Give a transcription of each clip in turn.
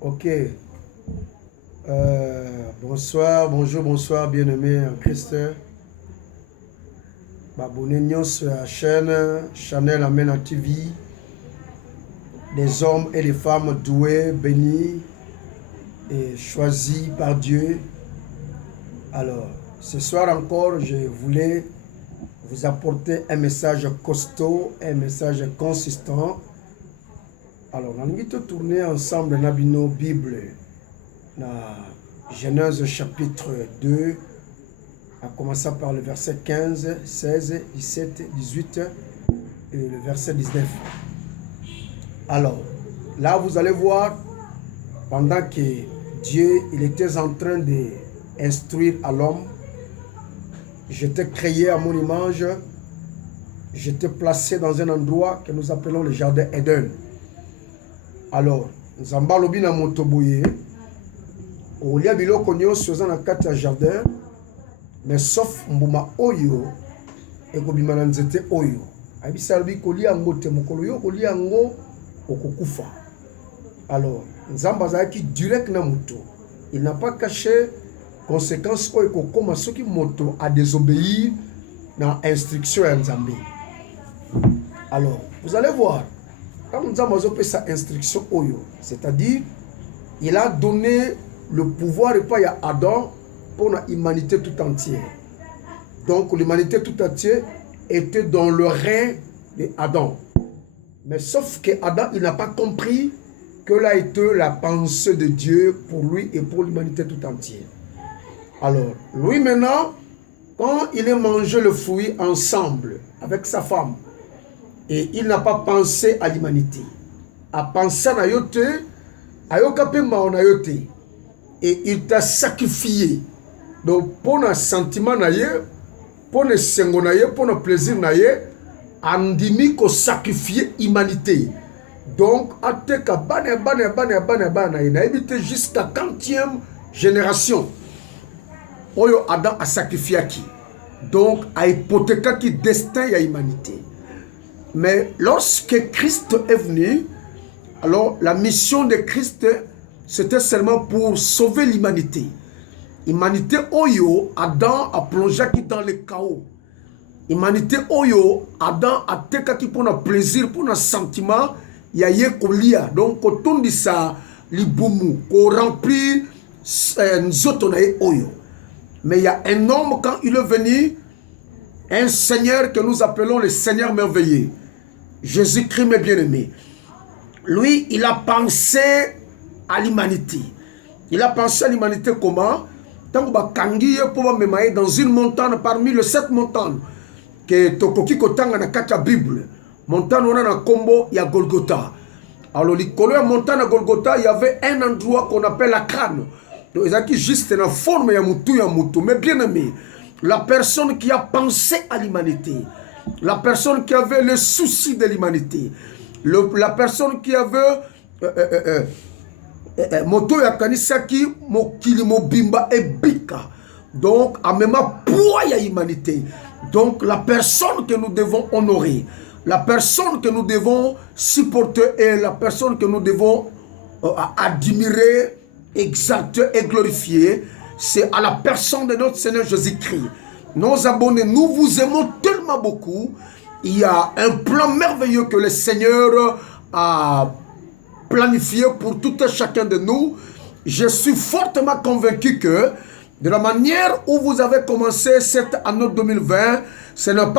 Ok. Bonsoir, bonjour, bonsoir, bien-aimés en Christ. Abonnez-nous sur la chaîne Chanel Amena TV. Des hommes et des femmes doués, bénis et choisis par Dieu. Alors, ce soir encore, je voulais vous apporter un message costaud, un message consistant. Alors, on va tourner ensemble dans la Bible, dans Genèse chapitre 2, en commençant par le verset 15, 16, 17, 18 et le verset 19. Alors, là, vous allez voir, pendant que Dieu il était en train d'instruire à l'homme, j'étais créé à mon image, j'étais placé dans un endroit que nous appelons le jardin Eden. Alors, nous avons lobi na motoboye, au lia biloko nyonso na kati ya jardin, mais sauf mbuma oyo ekobima na nzete oyo. Abisa lobi kolia ngo te mokolo yo kolia ngo okokufa. Alors, nzamba azalaki direct na moto. Il n'a pas caché conséquence oyo kokoma soki moto a désobéir na instruction ya Nzambe. Alors, vous allez voir, quand nous avons fait sa instruction oyo, c'est-à-dire, il a donné le pouvoir à Adam pour l'humanité tout entière. Donc, l'humanité tout entière était dans le règne d'Adam. Mais sauf que Adam, il n'a pas compris que là était la pensée de Dieu pour lui et pour l'humanité tout entière. Alors, lui maintenant, quand il a mangé le fruit ensemble avec sa femme, et il n'a pas pensé à l'humanité, à penser à yote, à yokape maonayote, et il t'a sacrifié. Donc, pour le sentiment naye, pour le sengo naye, pour le plaisir naye, andimi ko sacrifier l'humanité. Donc, ateka bane naïbite jusqu'à 40e génération. Oyo Adam a sacrifié qui? Donc, a hypothéqué qui destin de l'humanité. Mais lorsque Christ est venu, alors la mission de Christ, c'était seulement pour sauver l'humanité. L'humanité oyo, Adam a plongé dans le chaos. L'humanité oyo, Adam a tekaki pour un plaisir, pour un sentiment, il y a yekolia. Donc, quand on dit ça, libumu, qu'on remplit nzotonaye oyo. Mais il y a un homme, quand il est venu, un Seigneur que nous appelons le Seigneur merveilleux. Jésus-Christ, mes bien-aimés. Lui, il a pensé à l'humanité. Il a pensé à l'humanité comment? Tant que pour me dans une montagne parmi les 7 montagnes que Tokoki Kotanga na kacha Bible. Montagne on a na combo, il y a Golgotha. Alors, les colons à montagne à Golgotha, il y avait un endroit qu'on appelle la crâne. Donc, il y a juste une forme ya mutu. Mais bien aimé, la personne qui a pensé à l'humanité, la personne qui avait le souci de l'humanité, la personne qui avait moto ya kanisaki mokili mobimba et bika. Donc, à même poids ya humanité. Donc, la personne que nous devons honorer, la personne que nous devons supporter et la personne que nous devons admirer, exalter et glorifier, c'est à la personne de notre Seigneur Jésus-Christ. Nos abonnés, nous vous aimons tellement beaucoup. Il y a un plan merveilleux que le Seigneur a planifié pour tout et chacun de nous. Je suis fortement convaincu que de la manière où vous avez commencé cette année 2020, ce n'est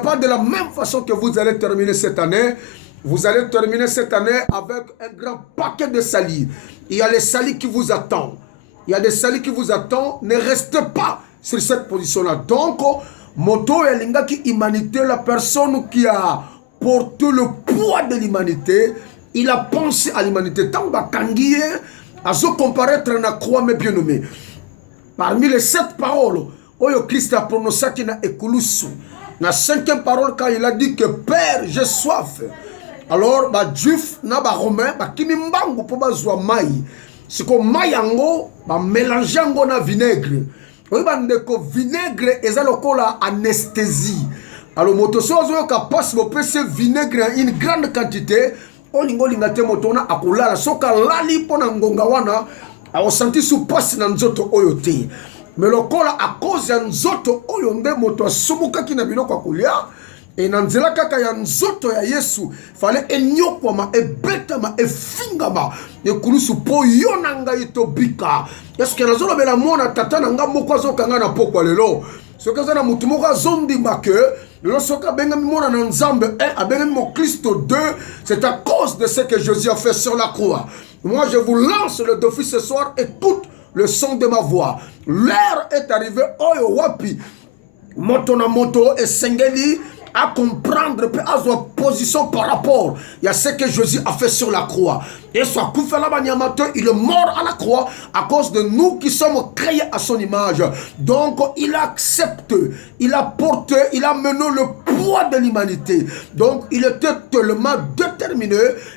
pas de la même façon que vous allez terminer cette année. Vous allez terminer cette année avec un grand paquet de salis. Il y a les salis qui vous attendent. Il y a des salis qui vous attendent. Ne restez pas sur cette position-là. Donc, moto et lingaki humanité, la personne qui a porté le poids de l'humanité, il a pensé à l'humanité. Tant que a se comparaître à la croix, mes bien-aimés. Parmi les 7 paroles, Oyo Christ a prononcé qui na ekulusu. La 5e parole, quand il a dit que Père, j'ai soif. Alors, ba juif na ba romain, ba kimimbangu po ba zwa mai. Siko mai yango, ba mélanger yango na vinaigre. Oyo ba ndeko vinaigre eza lokola anesthésie. Alors, motoso oyo ka passe mo pese vinaigre en une grande quantité. olingo lingate motona akulala soka lali pona ngonga wana senti sous passe na nzoto oyo te mais lokola à cause ya nzoto oyo nde moto asubukaki na biloko akolia et na nzela kaka ya nzoto ya Yesu fallait enyokwama ebetama efingama ekulusu po yo na ngai tobika est-ce que nazolobela mona tata na nga moko azokanga na pokwa lelo soki aza na mutu moko azondima ke lelo soki abengami mona na nzambe abengami mo Kristo 2 c'est à cause de ce que Jésus a fait sur la croix. Moi je vous lance le défi ce soir, écoute le son de ma voix. L'heure est arrivée oyo wapi moto na moto et sengeli à comprendre à sa position par rapport à ce que Jésus a fait sur la croix. Et soit il est mort à la croix à cause de nous qui sommes créés à son image. Donc il accepte, il a porté, il a mené le poids de l'humanité. Donc il était tellement déterminé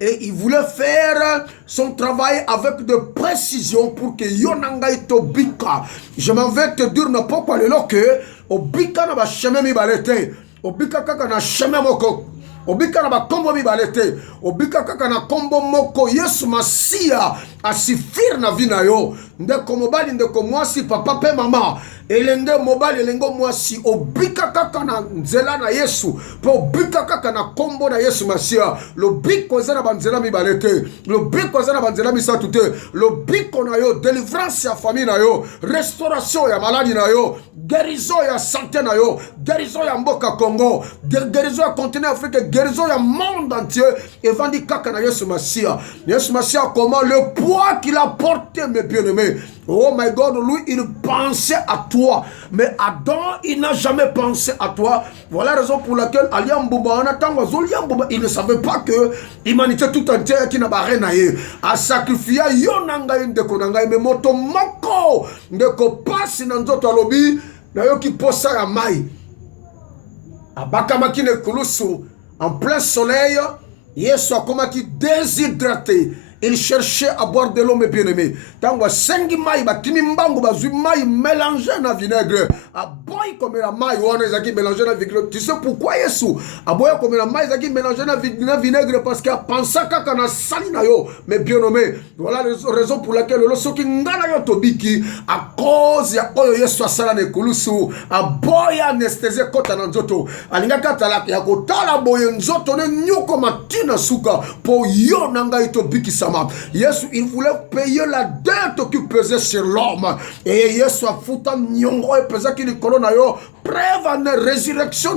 et il voulait faire son travail avec de précision pour que Yonangai Tobika. Je m'en vais te dire n'importe quoi le que Obika n'a pas chemin mi balete. Obika kaka na chemin moko. Obika na ba kombo mibale te. Obika kaka na kombo moko Yesu Masia asifir na vie na yo. Ndeko mobali ndeko mwasi papa pe mama. Elenge mobali elengo mwasi obika kaka na nzela na Yesu. Po obika kaka na kombo na Yesu Masia. Lobiko eza na banzela mibale te. Lobiko eza na banzela misatu te. Lobiko na yo délivrance ya famille na yo, restauration ya maladi na yo, guérison ya santé na yo, guérison ya mboka Congo, guérison ya continent Afrique, guérison ya monde entier. Evandi kaka na Yesu Masia. Yesu Masia comment le poids qu'il a porté mes bien-aimés. Oh my God, lui il pensait à toi, mais Adam il n'a jamais pensé à toi. Voilà la raison pour laquelle il ne savait pas que l'humanité tout entière qui n'a pas rien à sacrifier yonanga de konanga mais moto moko de ko passe dans notre lobby na yo ki posa ya mai abakama kine kulusu en plein soleil. Yesu akoma ki déshydraté. Il cherchait à boire de l'eau, mes bien-aimés. Tango sengi mai bakimi mbangu bazui mai mélangé na vinaigre. A boy comme la mai wana ezaki mélangé na vinaigre. Tu sais pourquoi Yesu a boy comme la mai ezaki mélangé na vinaigre parce qu'il a pensé kaka na sali na yo, mes bien-aimés. Voilà la raison pour laquelle le soki ngana yo tobiki à cause ya oyo Yesu asala ne kulusu a boy anesthésie kota na nzoto. Alinga katala ya kotala boy nzoto ne nyuko matina suka po yo nanga itobiki sa. Yesu, il voulait payer la dette qui pesait sur l'homme. Et Yesu a foutu nyongo et pesait qui colonne yo. Preuve à la résurrection,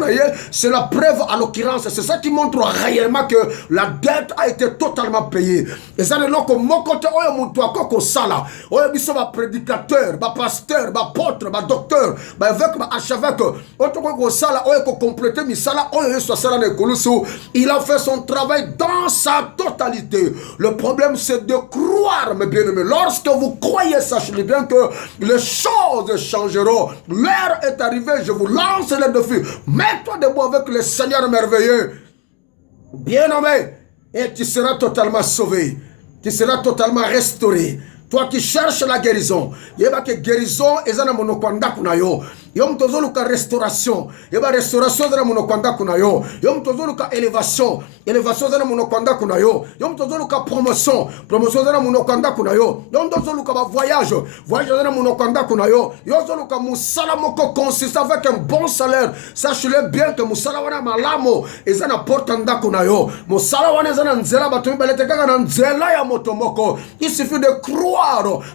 c'est la preuve à l'occurrence. C'est ça qui montre réellement que la dette a été totalement payée. Et ça, c'est là que mon côté, oyo mutu akoko sala. Oyo biso ba prédicateur, ba pasteur, ba apôtre, ba docteur, ba évêque, ba archevêque. Oyo ko sala, oyo ko compléter mi sala, oyo Yesu sala ne kolusu. Il a fait son travail dans sa totalité. Le problème, c'est de croire, mes bien-aimés. Lorsque vous croyez, sachez bien que les choses changeront. L'heure est arrivée, je vous lance le défi. Mets-toi debout avec le Seigneur merveilleux. Bien-aimé, et tu seras totalement sauvé. Tu seras totalement restauré. Toi qui cherches la guérison, il y a que guérison et ça n'a monokwanda kunayo. Yom tozoluka restauration, yeba restauration zana monokwanda kunayo. Yom tozoluka élévation, élévation zana monokwanda kunayo. Yom tozoluka promotion, promotion zana monokwanda kunayo. Yom tozoluka ba voyage, voyage zana monokwanda kunayo. Yom tozoluka musala moko consiste avec un bon salaire. Sachez-le bien que musala wana malamo ezana portanda kunayo. Musala wana ezana nzela batomi balete kaka na nzela ya motomoko. Il suffit de croire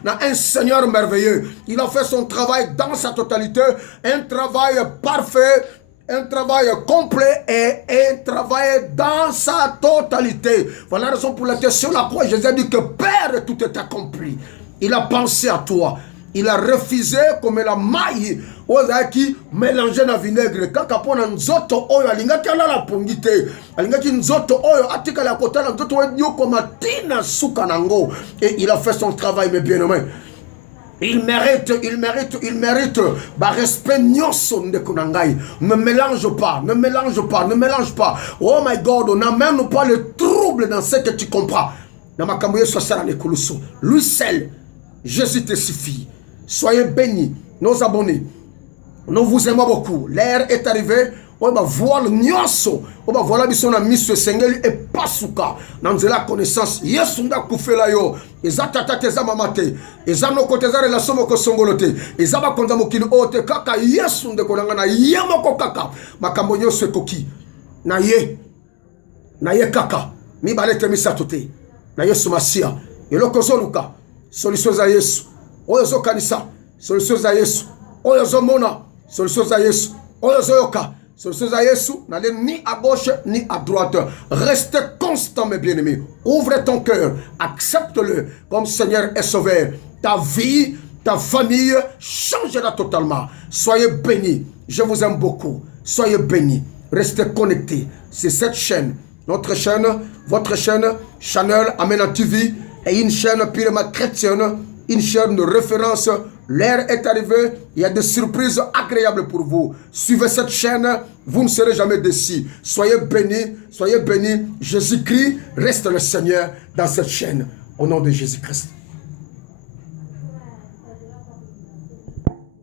dans un Seigneur merveilleux. Il a fait son travail dans sa totalité. Un travail parfait, un travail complet et un travail dans sa totalité. Voilà la raison pour laquelle sur la croix, Jésus a dit que Père, tout est accompli. Il a pensé à toi. Il a refusé comme la maille qui mélangeait na vinaigre. Quand on a nzoto oyo alingaki ala pongite, alingaki nzoto oyo atika la kota na nzoto oyo comme tina suka nango. Et il a fait son travail, mes bien-aimés. Il mérite, bah, respect nyonso de konangai. Ne mélange pas, ne mélange pas, ne mélange pas. Oh my God, on n'amène pas le trouble dans ce que tu comprends. Lui seul, Jésus te suffit. Soyez bénis, nos abonnés. Nous vous aimons beaucoup. L'heure est arrivée. on va voir le nyonso, on va voir la mission na mission Seigneur et pasuka. Dans la connaissance, Yesu nda kufela yo. Eza tata teza mamate, eza no koteza relation moko songolote, eza ba konza mokili ote kaka Yesu nde konanga na ye moko kaka. Makambo nyonso ekoki. Na ye kaka. Mi balete misatote. Na Yesu Masia. Eloko zoluka. Solution za Yesu. Oyo zo kanisa. Solution za Yesu. Oyo zo mona. Solution za Yesu. Oyo zo yoka. Solution za Yesu. N'allez ni à gauche ni à droite. Reste constant, mes bien-aimés. Ouvre ton cœur. Accepte-le comme Seigneur et Sauveur. Ta vie, ta famille changera totalement. Soyez bénis. Je vous aime beaucoup. Soyez bénis. Restez connectés. C'est cette chaîne. Notre chaîne, votre chaîne, Channel Amena TV, est une chaîne purement chrétienne, une chaîne de référence. L'heure est arrivée, il y a des surprises agréables pour vous. Suivez cette chaîne, vous ne serez jamais déçus. Soyez bénis, soyez bénis. Jésus-Christ reste le Seigneur dans cette chaîne. Au nom de Jésus-Christ.